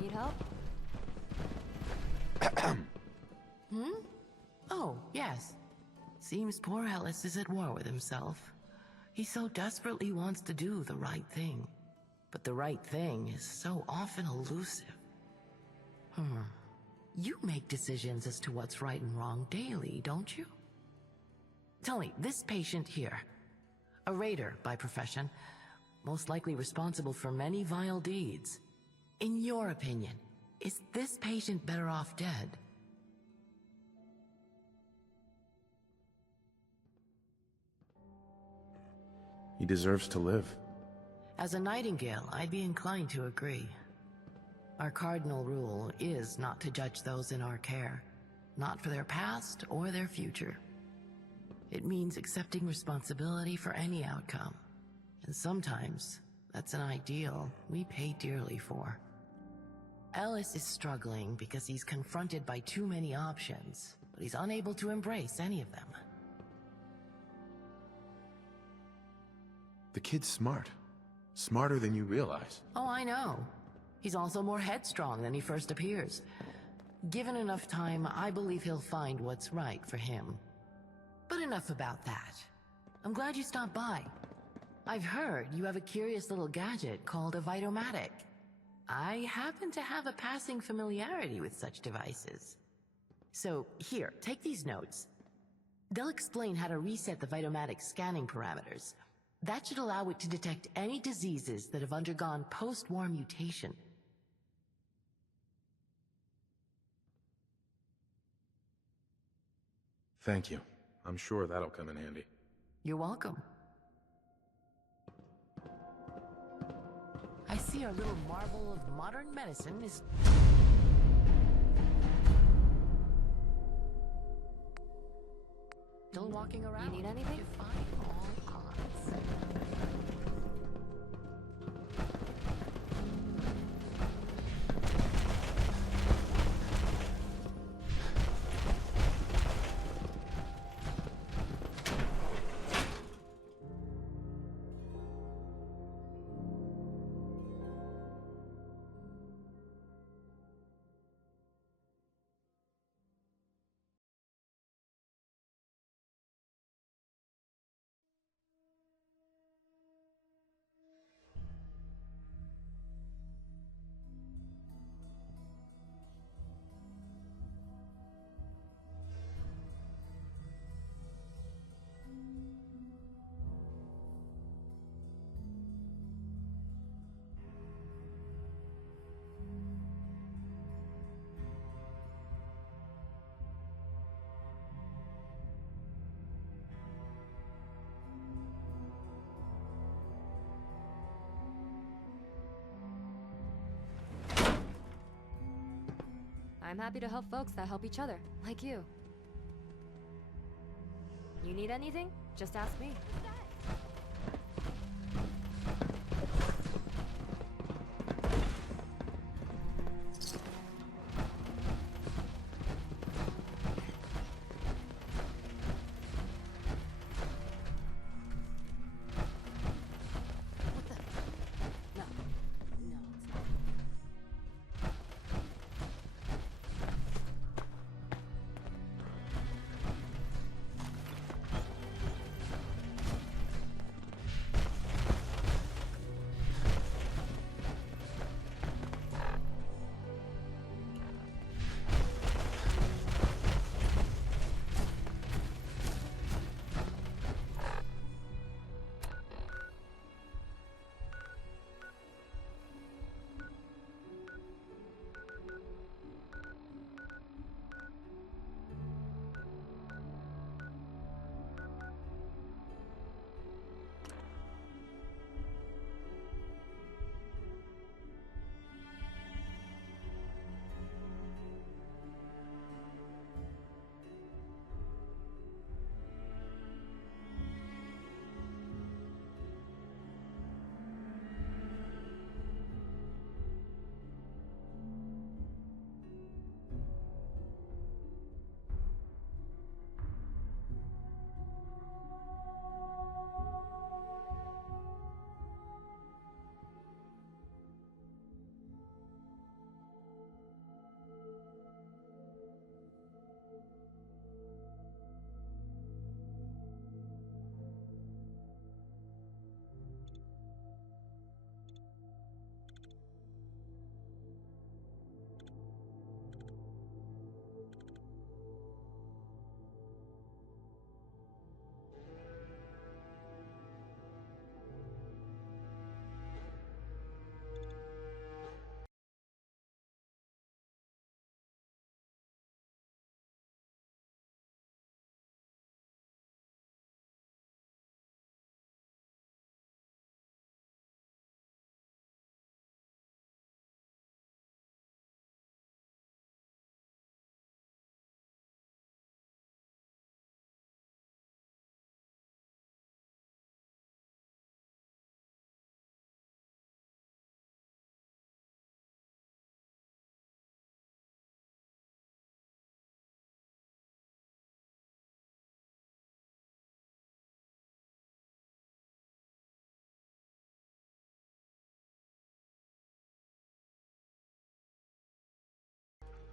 Need help? Hmm? Oh, yes. Seems poor Alice is at war with himself. He so desperately wants to do the right thing. But the right thing is so often elusive. You make decisions as to what's right and wrong daily, don't you? Tell me, this patient here, a raider by profession, most likely responsible for many vile deeds. In your opinion, is this patient better off dead? He deserves to live. As a nightingale, I'd be inclined to agree. Our cardinal rule is not to judge those in our care, not for their past or their future. It means accepting responsibility for any outcome. And sometimes, that's an ideal we pay dearly for. Ellis is struggling because he's confronted by too many options, but he's unable to embrace any of them. The kid's smart. Smarter than you realize. Oh, I know. He's also more headstrong than he first appears. Given enough time, I believe he'll find what's right for him. But enough about that. I'm glad you stopped by. I've heard you have a curious little gadget called a Vitomatic. I happen to have a passing familiarity with such devices. So, here, take these notes. They'll explain how to reset the Vitomatic scanning parameters. That should allow it to detect any diseases that have undergone post-war mutation. Thank you. I'm sure that'll come in handy. You're welcome. I see our little marvel of modern medicine is... still walking around. You need anything? Defying all odds. I'm happy to help folks that help each other, like you. You need anything? Just ask me. What the? No. No, it's not.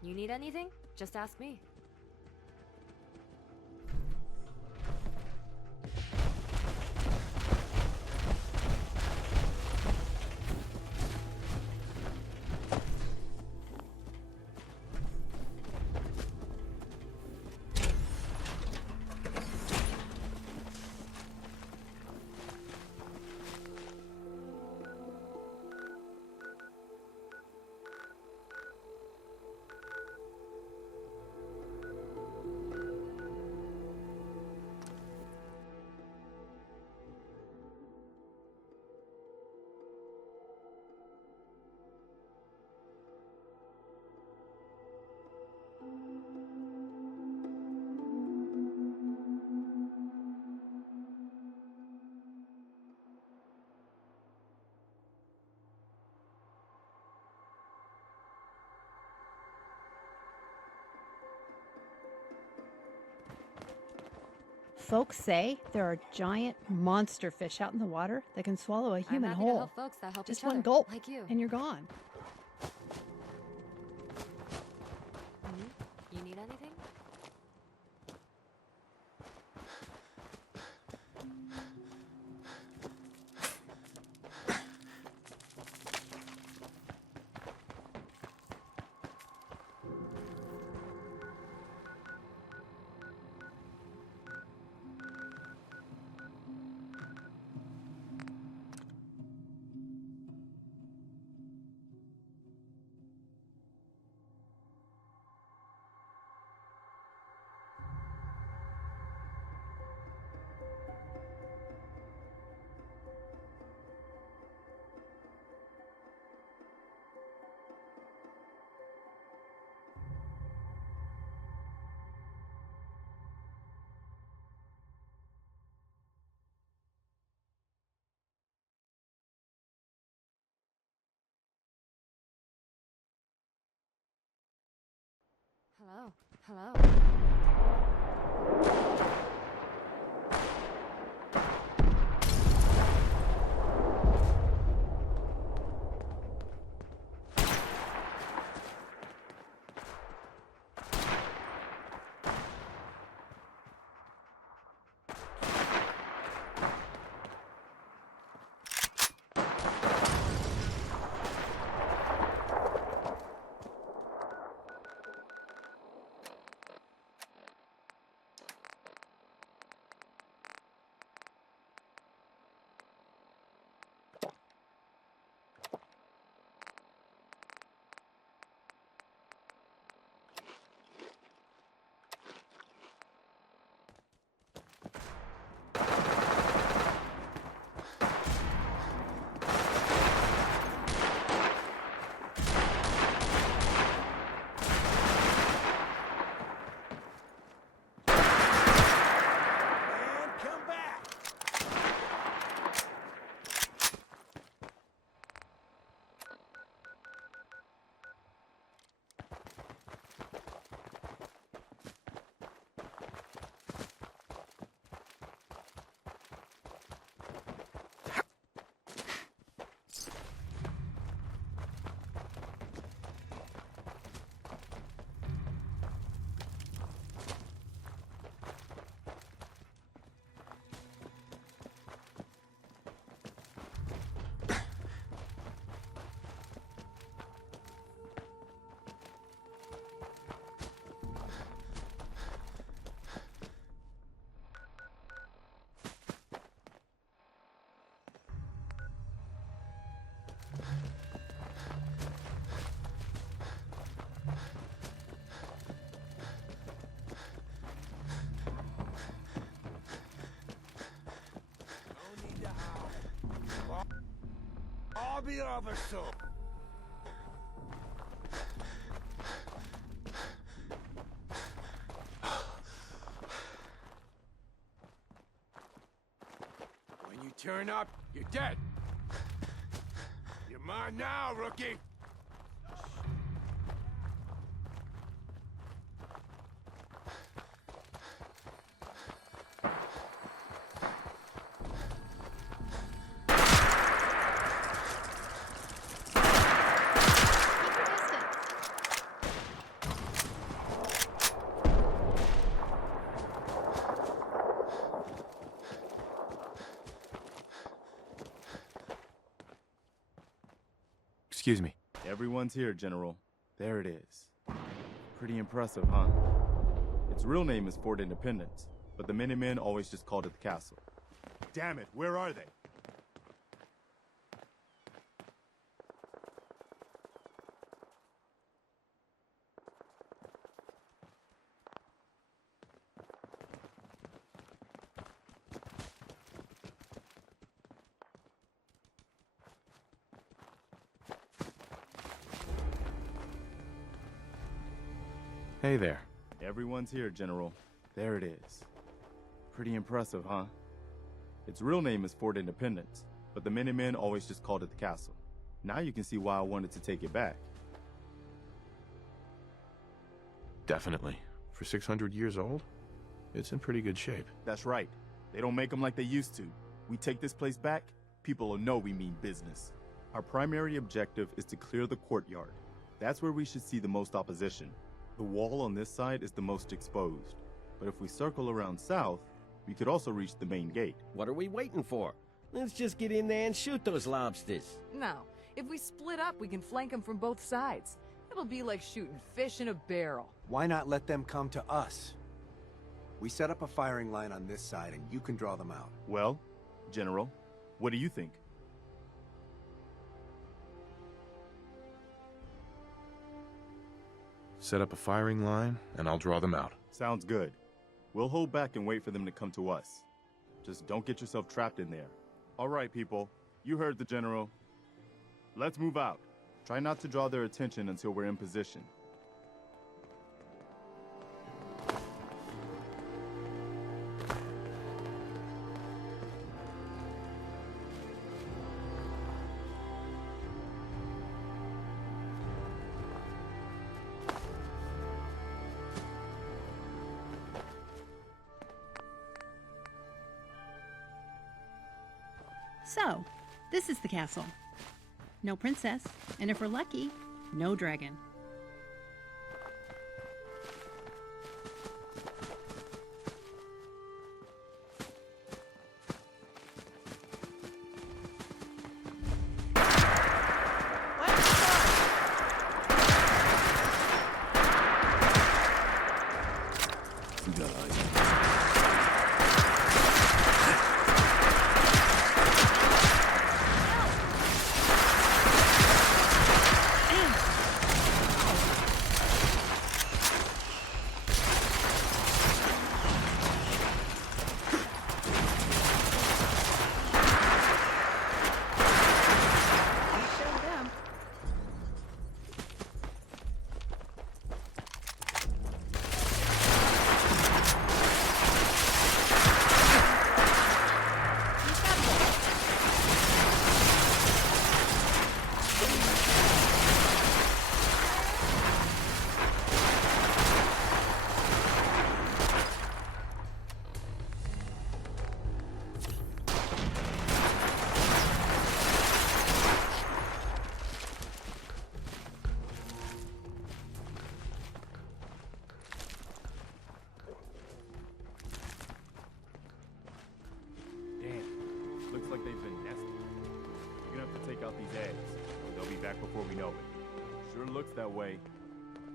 You need anything? Just ask me. Folks say there are giant monster fish out in the water that can swallow a human I'm happy to whole. help folks that help Just each other, one gulp, like you. and you're gone. You need anything? Hello. Hello. I'll be over soon. When you turn up, you're dead. You're mine now, rookie. Excuse me. Everyone's here, General. There it is. Pretty impressive, huh? Its real name is Fort Independence, but the Minutemen always just called it the castle. Damn it, where are they? Hey there. Everyone's here, General. There it is. Pretty impressive, huh? Its real name is Fort Independence, but the Minutemen always just called it the castle. Now you can see why I wanted to take it back. Definitely. For 600 years old, it's in pretty good shape. That's right. They don't make them like they used to. We take this place back, people will know we mean business. Our primary objective is to clear the courtyard. That's where we should see the most opposition. The wall on this side is the most exposed. But if we circle around south, we could also reach the main gate. What are we waiting for? Let's just get in there and shoot those lobsters. No. If we split up, we can flank them from both sides. It'll be like shooting fish in a barrel. Why not let them come to us? We set up a firing line on this side and you can draw them out. Well, General, what do you think? Set up a firing line, and I'll draw them out. Sounds good. We'll hold back and wait for them to come to us. Just don't get yourself trapped in there. All right, people. You heard the General. Let's move out. Try not to draw their attention until we're in position. So, this is the castle. No princess, and if we're lucky, no dragon. Looks like they've been nested. You're gonna have to take out these eggs, or they'll be back before we know it. Sure looks that way.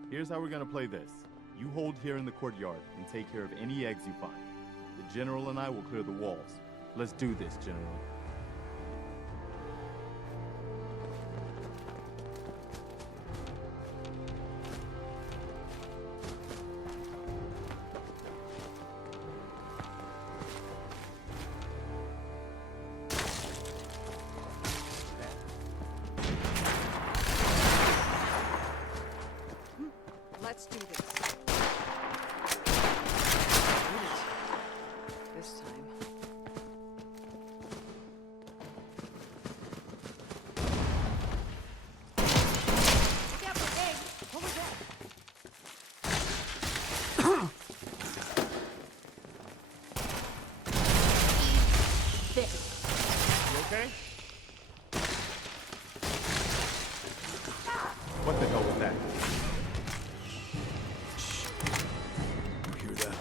Here's how we're gonna play this. You hold here in the courtyard and take care of any eggs you find. The General and I will clear the walls. Let's do this, General. Let's do this. This time. Look out for egg! Over there! You okay? What the hell was that? You hear that?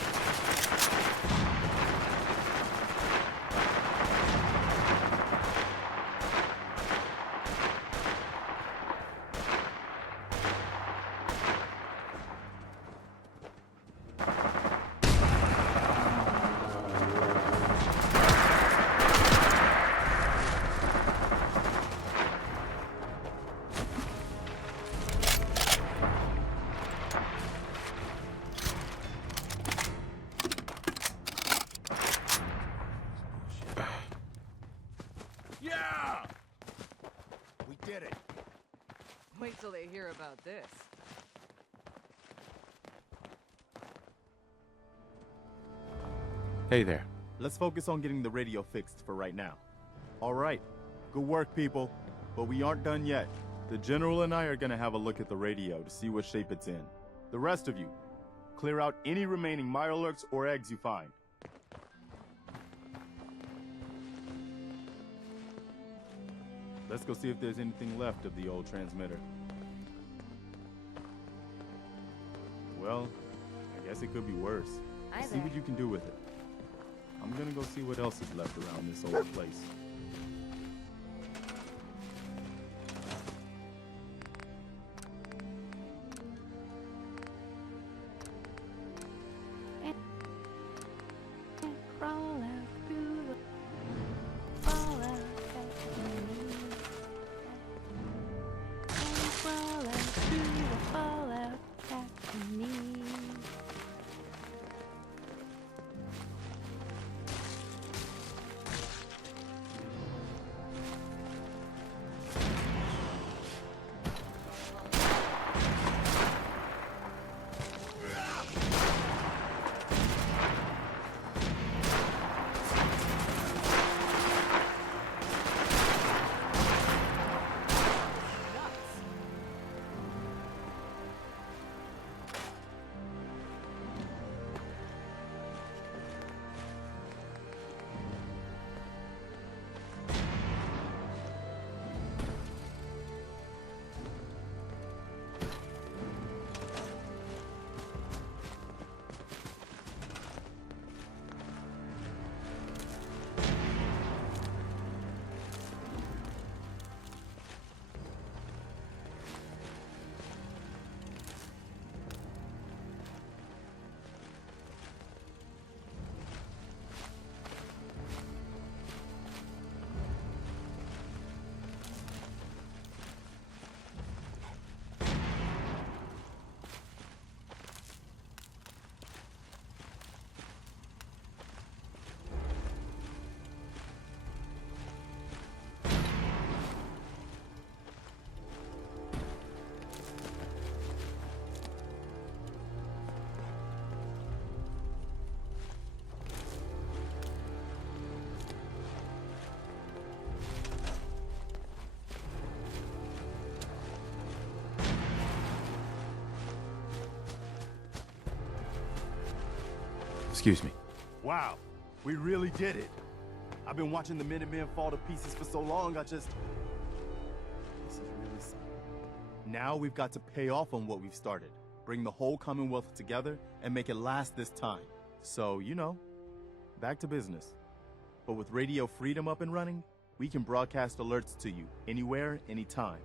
get it. Wait till they hear about this. Hey there. Let's focus on getting the radio fixed for right now. All right. Good work, people. But we aren't done yet. The General and I are gonna have a look at the radio to see what shape it's in. The rest of you, clear out any remaining Mirelurks or eggs you find. Let's go see if there's anything left of the old transmitter. Well, I guess it could be worse. Hi See there. what you can do with it. I'm gonna go see what else is left around this old place. Crawl out through the fallout crawl out through the fallout back to me. Excuse me. Wow, we really did it. I've been watching the Minutemen fall to pieces for so long, This is really something. Now we've got to pay off on what we've started. Bring the whole Commonwealth together and make it last this time. So, you know, back to business. But with Radio Freedom up and running, we can broadcast alerts to you anywhere, anytime.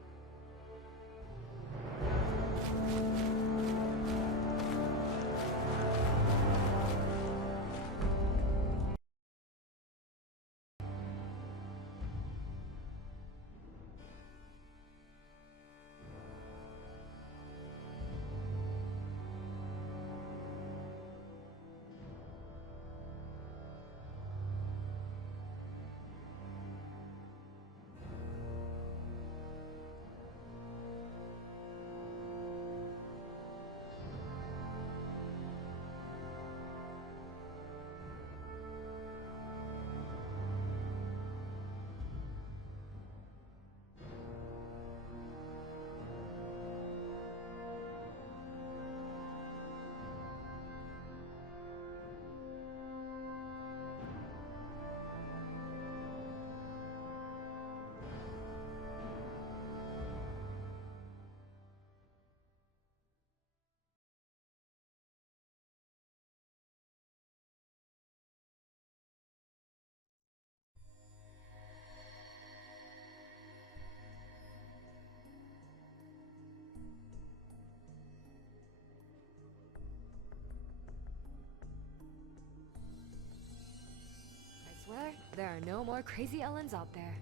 I swear, there are no more crazy Ellens out there.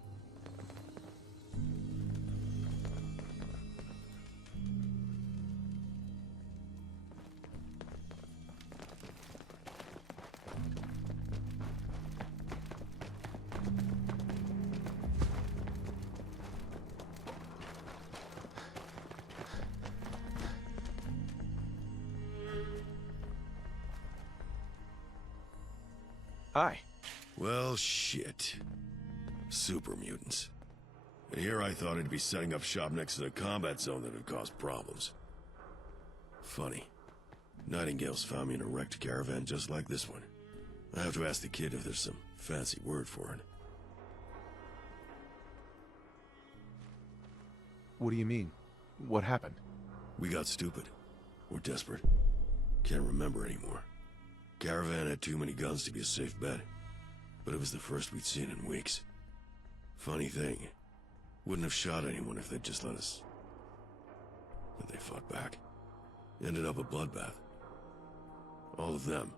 Hi. Well, shit. Super mutants. And here I thought I'd be setting up shop next to the combat zone that would cause problems. Funny. Nightingales found me in a wrecked caravan just like this one. I have to ask the kid if there's some fancy word for it. What do you mean? What happened? We got stupid. We're desperate. Can't remember anymore. Caravan had too many guns to be a safe bet. But it was the first we'd seen in weeks. Funny thing. Wouldn't have shot anyone if they'd just let us. But they fought back. Ended up a bloodbath. All of them.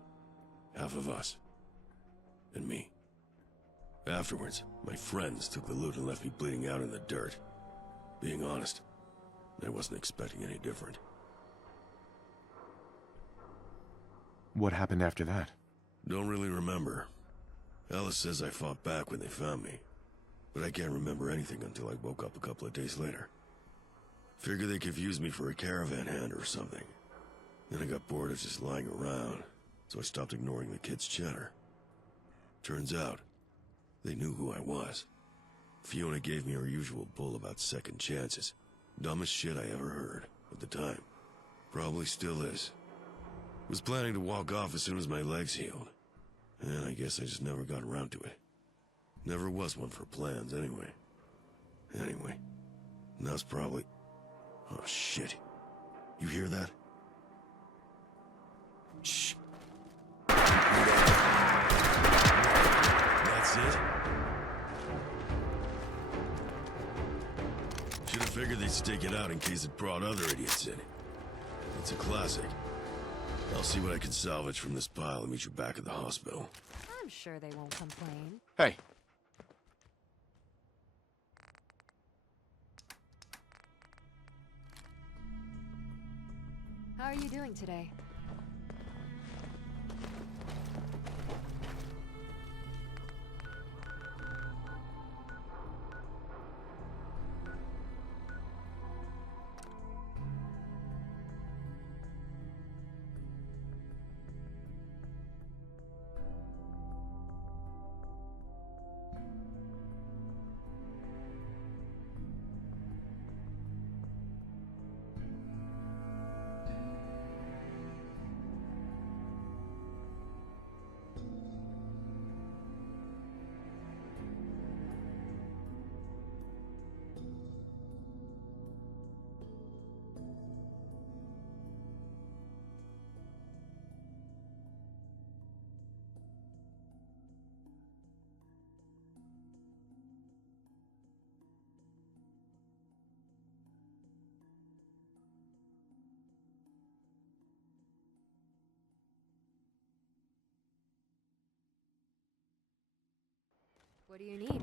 Half of us. And me. Afterwards, my friends took the loot and left me bleeding out in the dirt. Being honest, I wasn't expecting any different. What happened after that? Don't really remember. Alice says I fought back when they found me. But I can't remember anything until I woke up a couple of days later. Figure they confused me for a caravan hand or something. Then I got bored of just lying around, so I stopped ignoring the kids' chatter. Turns out, they knew who I was. Fiona gave me her usual bull about second chances. Dumbest shit I ever heard, at the time. Probably still is. Was planning to walk off as soon as my legs healed. And I guess I just never got around to it. Never was one for plans, anyway. Anyway, now's probably... Oh, shit. You hear that? Shh. That's it? Should have figured they'd stake it out in case it brought other idiots in. It's a classic. I'll see what I can salvage from this pile and meet you back at the hospital. I'm sure they won't complain. Hey. How are you doing today? What do you need?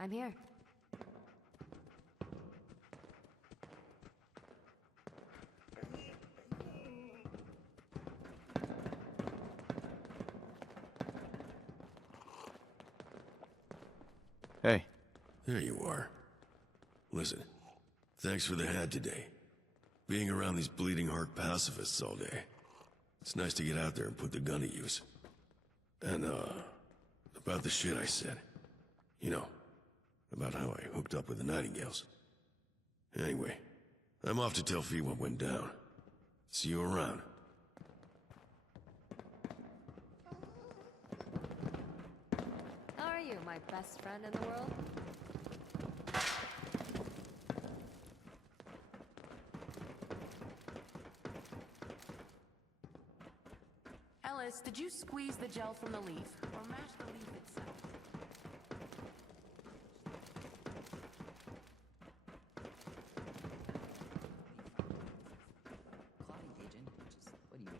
I'm here. Hey. There you are. Listen, thanks for the hand today. Being around these bleeding heart pacifists all day. It's nice to get out there and put the gun to use. And, about the shit I said. You know, about how I hooked up with the Nightingales. Anyway, I'm off to tell Fee what went down. See you around. How are you, my best friend in the world? Ellis, did you squeeze the gel from the leaf? Or mash the leaf itself? Clotting agent, which is what you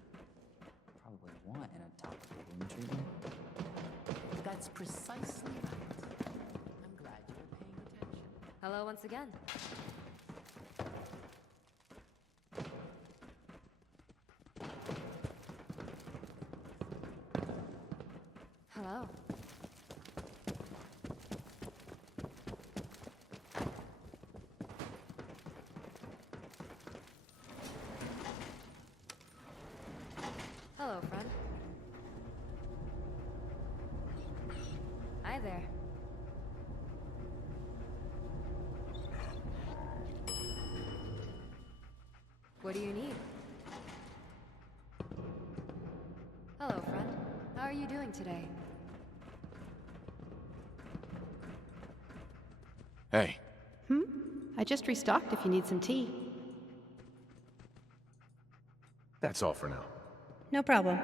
probably want in a topical wound treatment. That's precisely right. Hello once again. Hello. Hello, friend. Hi there. What do you need? Hello, friend. How are you doing today? Hey, I just restocked if you need some tea. that's all for now. No problem.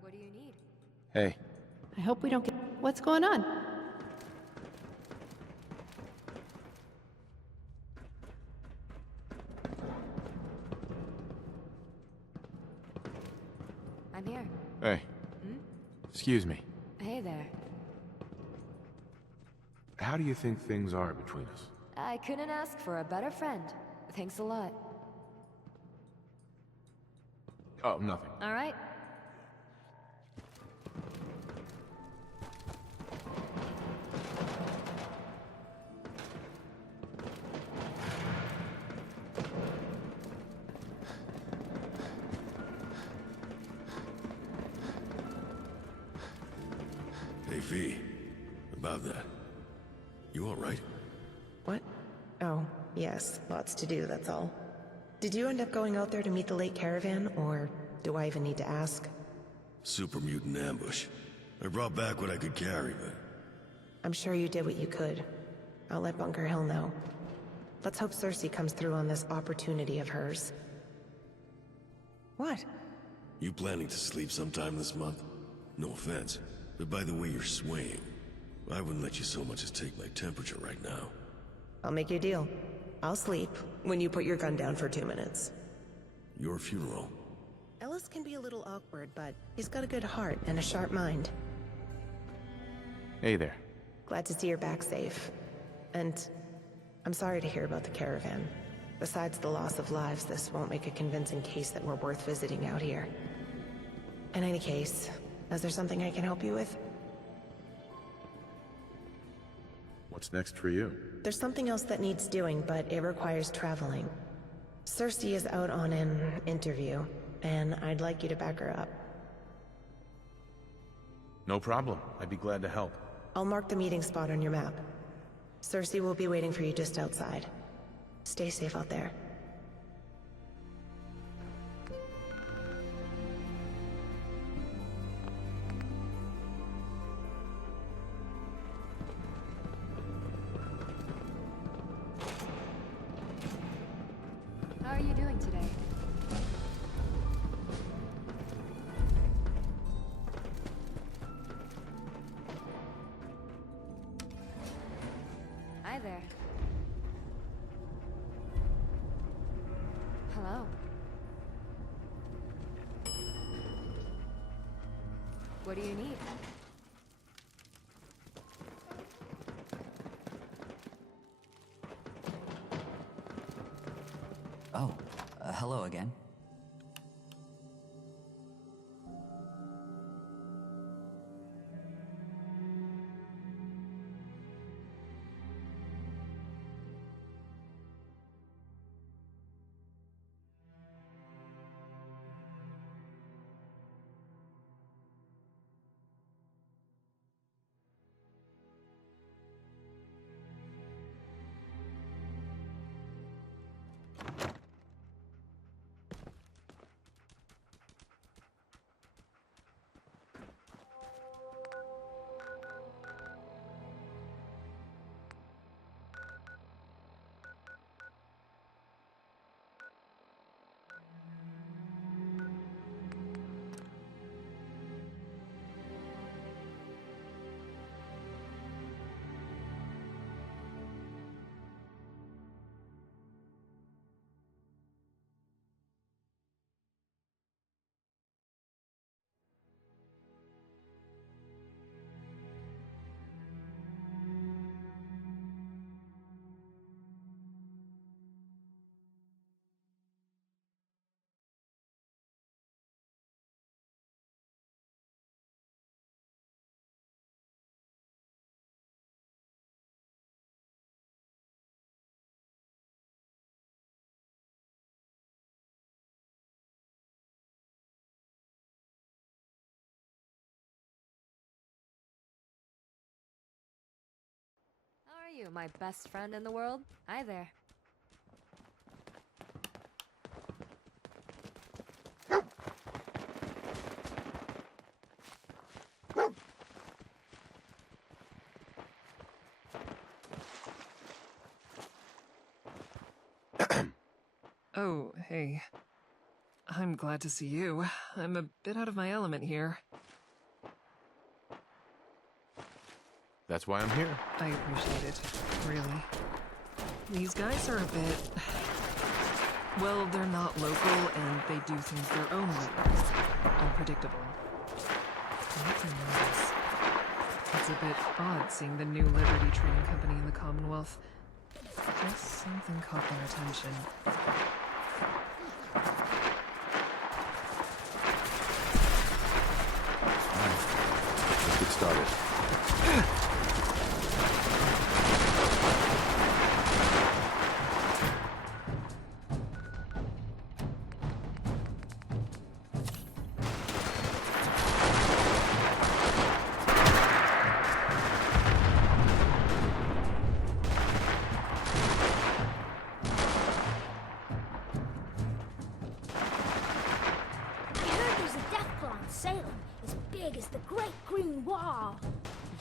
What do you need? Hey, I hope we don't get... What's going on? I'm here. hey. Excuse me. Hey there. How do you think things are between us? I couldn't ask for a better friend. Thanks a lot. Oh, nothing. All right. Hey, V. About that. You alright? What? Oh, yes. Lots to do, that's all. Did you end up going out there to meet the late caravan, or do I even need to ask? Super mutant ambush. I brought back what I could carry, but... I'm sure you did what you could. I'll let Bunker Hill know. Let's hope Cersei comes through on this opportunity of hers. What? You planning to sleep sometime this month? No offense, but by the way you're swaying, I wouldn't let you so much as take my temperature right now. I'll make you a deal. I'll sleep when you put your gun down for 2 minutes. Your funeral. Ellis can be a little awkward, but he's got a good heart and a sharp mind. Hey there. Glad to see you're back safe. And I'm sorry to hear about the caravan. Besides the loss of lives, this won't make a convincing case that we're worth visiting out here. In any case, is there something I can help you with? What's next for you? There's something else that needs doing, but it requires traveling. Cersei is out on an interview, and I'd like you to back her up. No problem. I'd be glad to help. I'll mark the meeting spot on your map. Cersei will be waiting for you just outside. Stay safe out there. How are you doing today? Hi there. Hello. What do you need? Oh, hello again. you, my best friend in the world. Hi there. Oh, hey. I'm glad to see you. I'm a bit out of my element here. That's why I'm here. I appreciate it, really. These guys are a bit... well, they're not local, and they do things their own ways. Unpredictable. Not to notice. It's a bit odd seeing the New Liberty Trading Company in the Commonwealth. Just something caught their attention. Let's get started.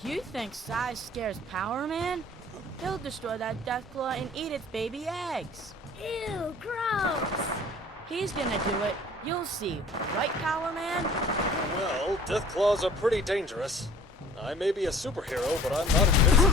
You think size scares Power Man? He'll destroy that Deathclaw and eat its baby eggs. Ew, gross! He's gonna do it. You'll see. Right, Power Man? Well, Deathclaws are pretty dangerous. I may be a superhero, but I'm not invincible.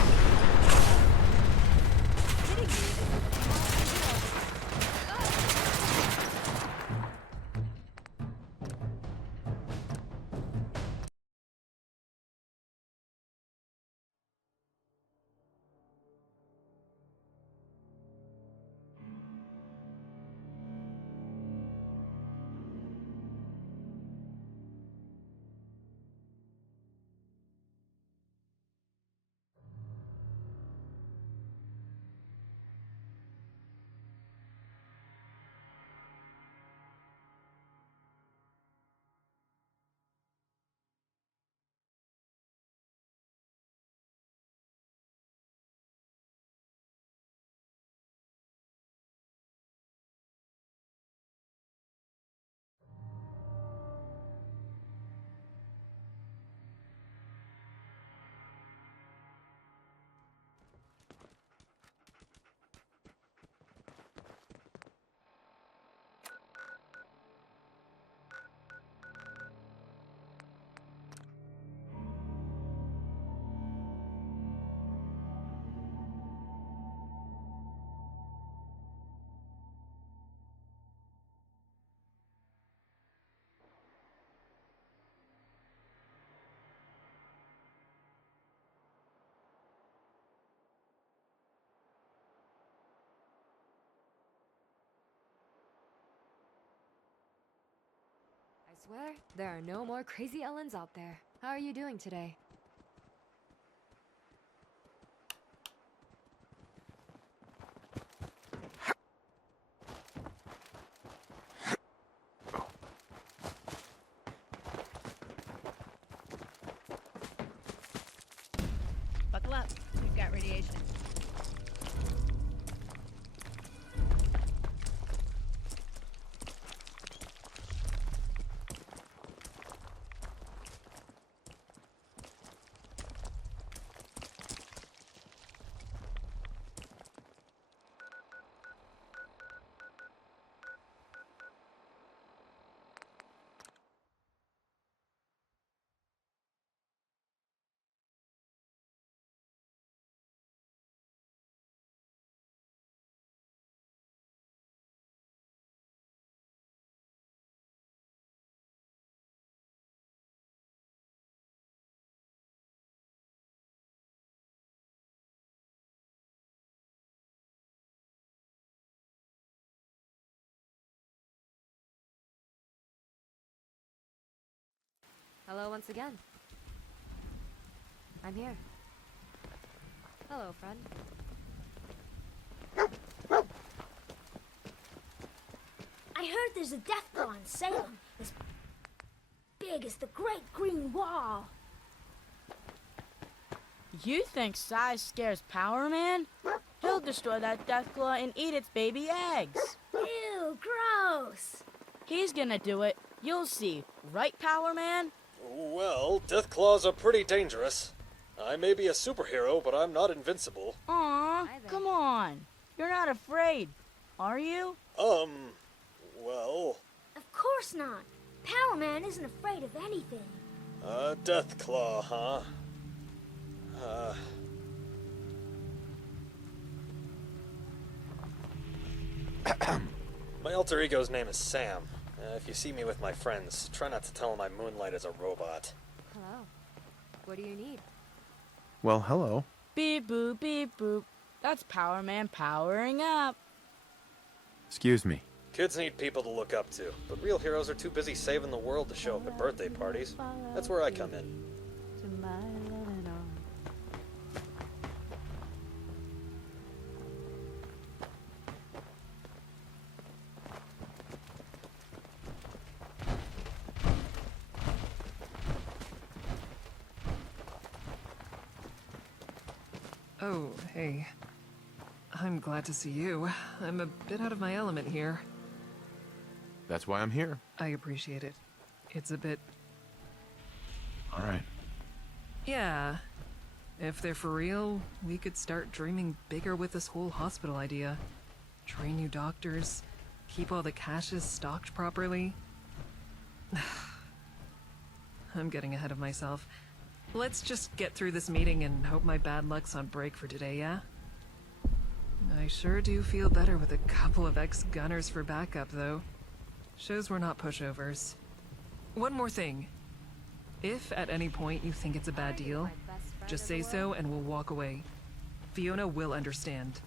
I swear, there are no more crazy Ellens out there. How are you doing today? Buckle up. We've got radiation. Hello once again. I'm here. Hello, friend. I heard there's a Deathclaw in Salem, as big as the Great Green Wall. You think size scares Power Man? He'll destroy that Deathclaw and eat its baby eggs. Ew, gross. He's gonna do it. You'll see. Right, Power Man? Well, Deathclaws are pretty dangerous. I may be a superhero, but I'm not invincible. Aw, come on. You're not afraid, are you? Well... Of course not. Power Man isn't afraid of anything. Deathclaw, huh? My alter ego's name is Sam. If you see me with my friends, try not to tell them I moonlight as a robot. Hello. What do you need? Well, hello. Beep boop, beep boop. That's Power Man powering up. Excuse me. Kids need people to look up to, but real heroes are too busy saving the world to show up at birthday parties. That's where I come in. Oh, hey. I'm glad to see you. I'm a bit out of my element here. That's why I'm here. I appreciate it. It's a bit... All right. Yeah. If they're for real, we could start dreaming bigger with this whole hospital idea. Train new doctors, keep all the caches stocked properly. I'm getting ahead of myself. Let's just get through this meeting and hope my bad luck's on break for today, yeah? I sure do feel better with a couple of ex-gunners for backup, though. Shows we're not pushovers. One more thing. If at any point you think it's a bad deal, just say so and we'll walk away. Fiona will understand.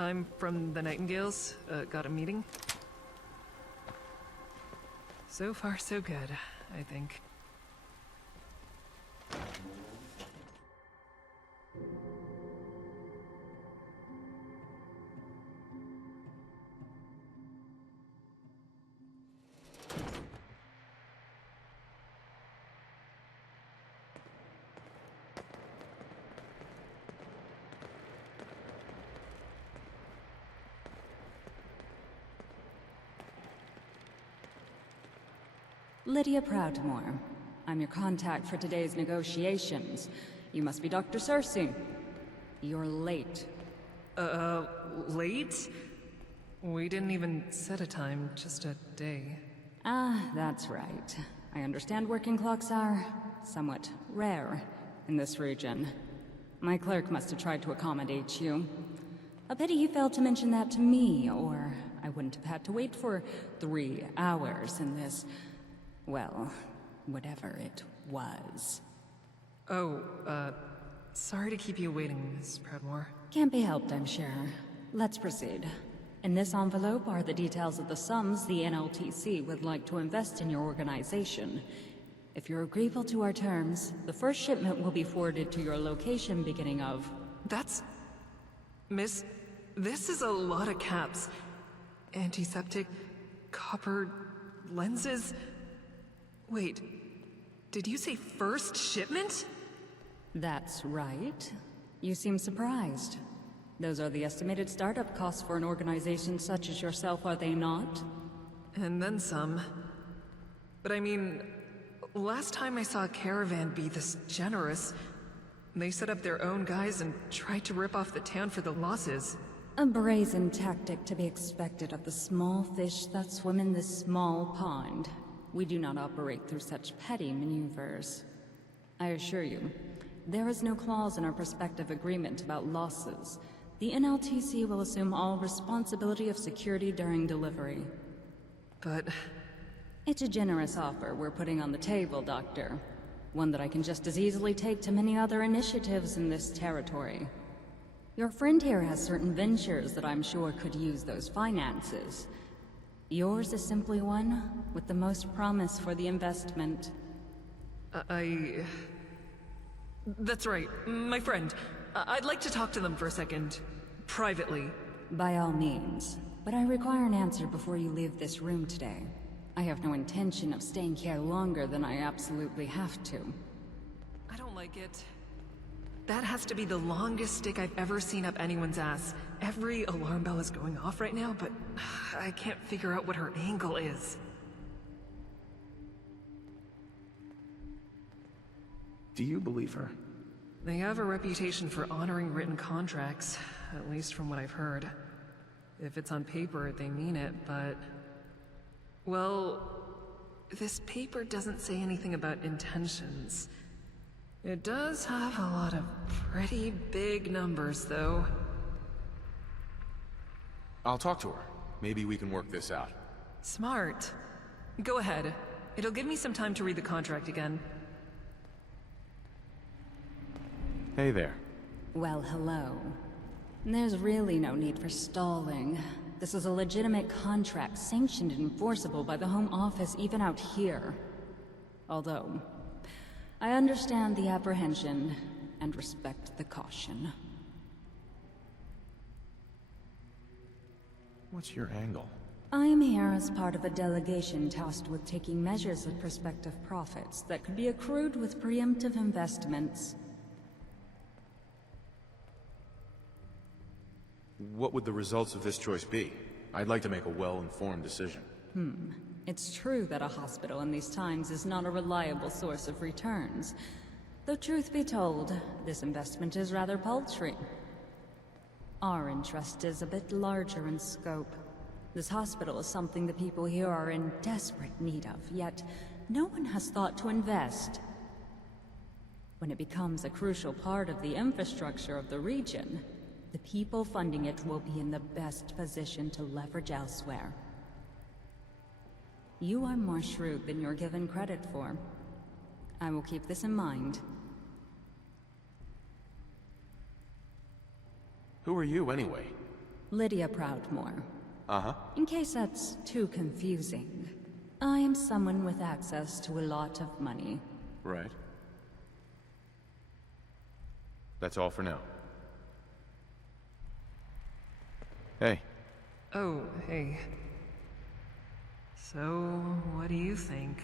I'm from the Nightingales. Got a meeting? So far, so good, I think. Lydia Proudmore. I'm your contact for today's negotiations. You must be Dr. Cersei. You're late. Late? We didn't even set a time, just a day. Ah, that's right. I understand working clocks are somewhat rare in this region. My clerk must have tried to accommodate you. A pity he failed to mention that to me, or I wouldn't have had to wait for 3 hours in this... well, whatever it was. Oh, sorry to keep you waiting, Miss Proudmore. Can't be helped, I'm sure. Let's proceed. In this envelope are the details of the sums the NLTC would like to invest in your organization. If you're agreeable to our terms, the first shipment will be forwarded to your location beginning of... That's... Miss... This is a lot of caps. Antiseptic... copper... lenses... Wait, did you say first shipment? That's right. You seem surprised. Those are the estimated startup costs for an organization such as yourself, are they not? And then some. But I mean, last time I saw a caravan be this generous, they set up their own guys and tried to rip off the town for the losses. A brazen tactic to be expected of the small fish that swim in this small pond. We do not operate through such petty maneuvers. I assure you, there is no clause in our prospective agreement about losses. The NLTC will assume all responsibility of security during delivery. But... It's a generous offer we're putting on the table, Doctor. One that I can just as easily take to many other initiatives in this territory. Your friend here has certain ventures that I'm sure could use those finances. Yours is simply one with the most promise for the investment. That's right, my friend. I'd like to talk to them for a second. Privately. By all means. But I require an answer before you leave this room today. I have no intention of staying here longer than I absolutely have to. I don't like it. That has to be the longest stick I've ever seen up anyone's ass. Every alarm bell is going off right now, but I can't figure out what her angle is. Do you believe her? They have a reputation for honoring written contracts, at least from what I've heard. If it's on paper, they mean it, but... Well, this paper doesn't say anything about intentions. It does have a lot of pretty big numbers, though. I'll talk to her. Maybe we can work this out. Smart. Go ahead. It'll give me some time to read the contract again. Hey there. Well, hello. There's really no need for stalling. This is a legitimate contract, sanctioned and enforceable by the Home Office even out here. Although, I understand the apprehension and respect the caution. What's your angle? I am here as part of a delegation tasked with taking measures of prospective profits that could be accrued with preemptive investments. What would the results of this choice be? I'd like to make a well-informed decision. It's true that a hospital in these times is not a reliable source of returns. Though truth be told, this investment is rather paltry. Our interest is a bit larger in scope. This hospital is something the people here are in desperate need of, yet no one has thought to invest. When it becomes a crucial part of the infrastructure of the region, the people funding it will be in the best position to leverage elsewhere. You are more shrewd than you're given credit for. I will keep this in mind. Who are you, anyway? Lydia Proudmoore. Uh-huh. In case that's too confusing, I am someone with access to a lot of money. Right. That's all for now. Hey. Oh, hey. So, what do you think?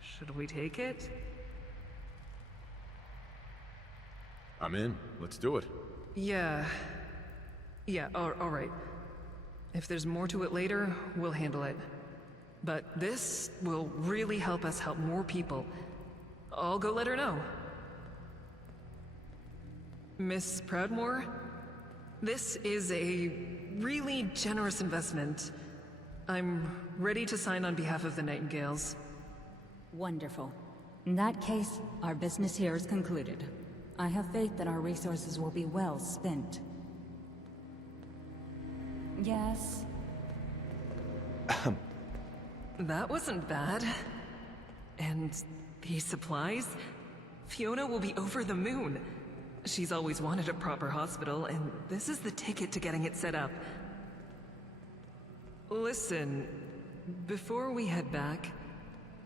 Should we take it? I'm in. Let's do it. Yeah, all right. If there's more to it later, we'll handle it. But this will really help us help more people. I'll go let her know. Miss Proudmoore? This is a really generous investment. I'm ready to sign on behalf of the Nightingales. Wonderful. In that case, our business here is concluded. I have faith that our resources will be well spent. Yes? That wasn't bad. And these supplies? Fiona will be over the moon. She's always wanted a proper hospital, and this is the ticket to getting it set up. Listen, before we head back,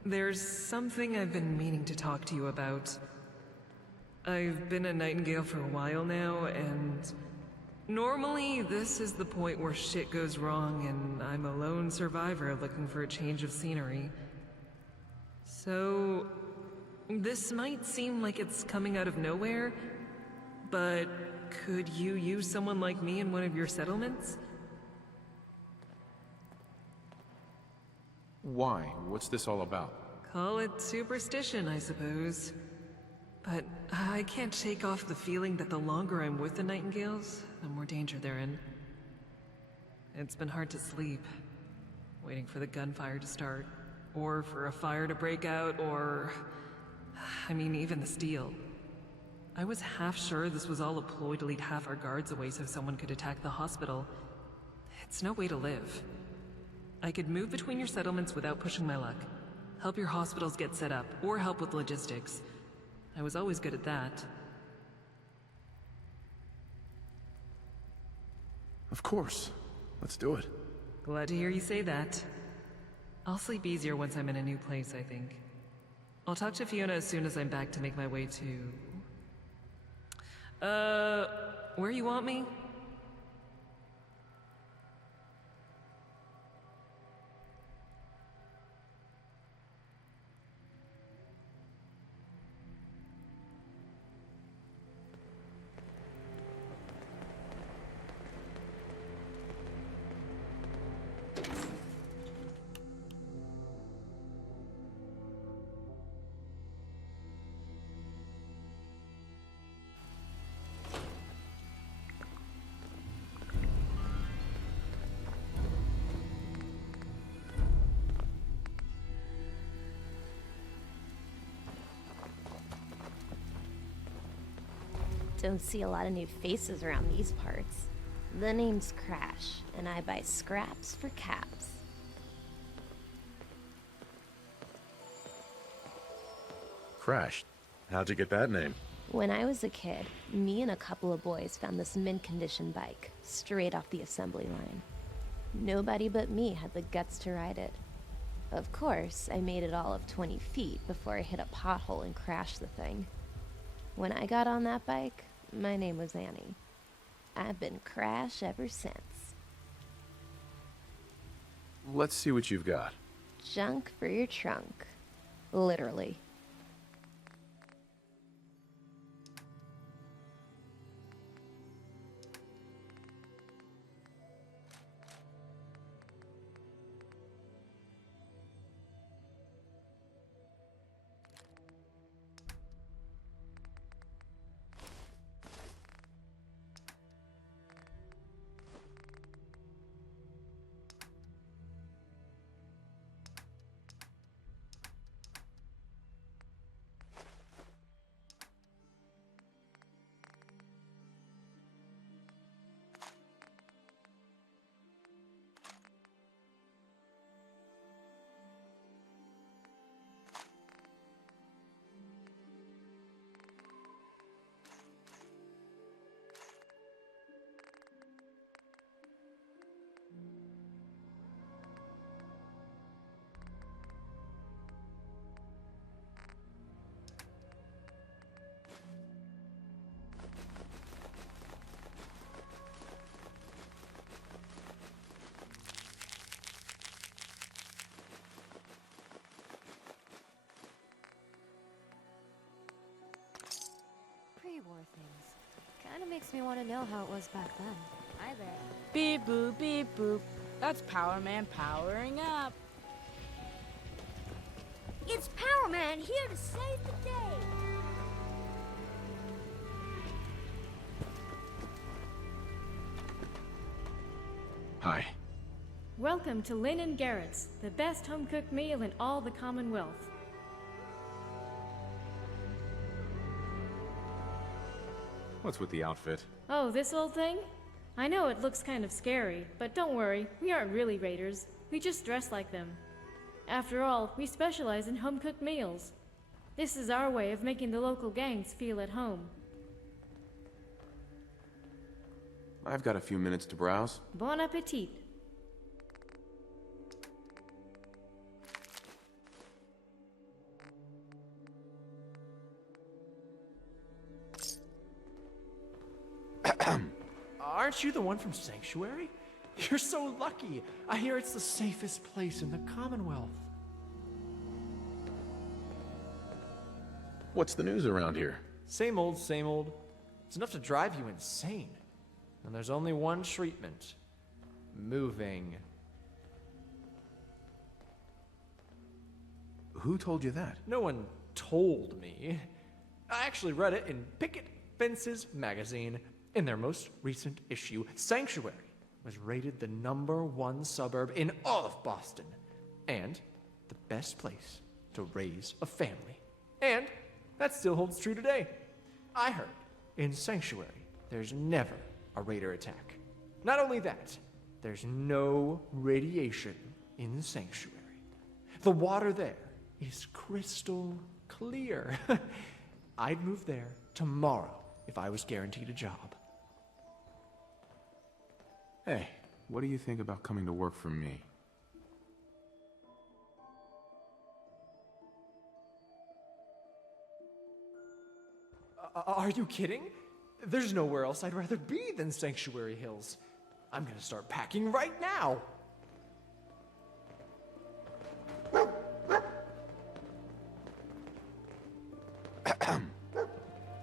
there's something I've been meaning to talk to you about. I've been a Nightingale for a while now, and normally this is the point where shit goes wrong and I'm a lone survivor looking for a change of scenery. So, this might seem like it's coming out of nowhere, but could you use someone like me in one of your settlements? Why? What's this all about? Call it superstition, I suppose. But I can't shake off the feeling that the longer I'm with the Nightingales, the more danger they're in. It's been hard to sleep, waiting for the gunfire to start, or for a fire to break out, or... I mean, even the steel. I was half sure this was all a ploy to lead half our guards away so someone could attack the hospital. It's no way to live. I could move between your settlements without pushing my luck, help your hospitals get set up, or help with logistics. I was always good at that. Of course. Let's do it. Glad to hear you say that. I'll sleep easier once I'm in a new place, I think. I'll talk to Fiona as soon as I'm back to make my way to... where you want me? Don't see a lot of new faces around these parts. The name's Crash, and I buy scraps for caps. Crash. How'd you get that name? When I was a kid, me and a couple of boys found this mint-condition bike, straight off the assembly line. Nobody but me had the guts to ride it. Of course, I made it all of 20 feet before I hit a pothole and crashed the thing. When I got on that bike, my name was Annie. I've been Crash ever since. Let's see what you've got. Junk for your trunk. Literally. Pre-war things. Kinda makes me want to know how it was back then. Hi there. Beep boop, beep boop. That's Power Man powering up. It's Power Man here to save the day. Hi. Welcome to Lynn and Garrett's, the best home-cooked meal in all the Commonwealth. What's with the outfit? Oh, this old thing? I know it looks kind of scary, but don't worry, we aren't really raiders. We just dress like them. After all, we specialize in home-cooked meals. This is our way of making the local gangs feel at home. I've got a few minutes to browse. Bon appetit. Aren't you the one from Sanctuary? You're so lucky. I hear it's the safest place in the Commonwealth. What's the news around here? Same old, same old. It's enough to drive you insane. And there's only one treatment. Moving. Who told you that? No one told me. I actually read it in Picket Fences magazine. In their most recent issue, Sanctuary was rated the #1 suburb in all of Boston, and the best place to raise a family. And that still holds true today. I heard in Sanctuary, there's never a raider attack. Not only that, there's no radiation in Sanctuary. The water there is crystal clear. I'd move there tomorrow if I was guaranteed a job. Hey, what do you think about coming to work for me? Are you kidding? There's nowhere else I'd rather be than Sanctuary Hills. I'm gonna start packing right now.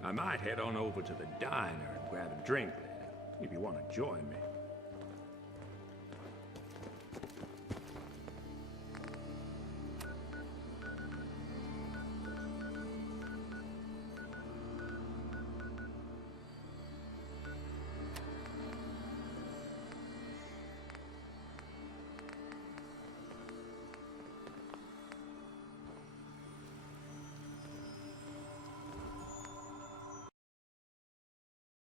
I might head on over to the diner and grab a drink there, if you want to join me.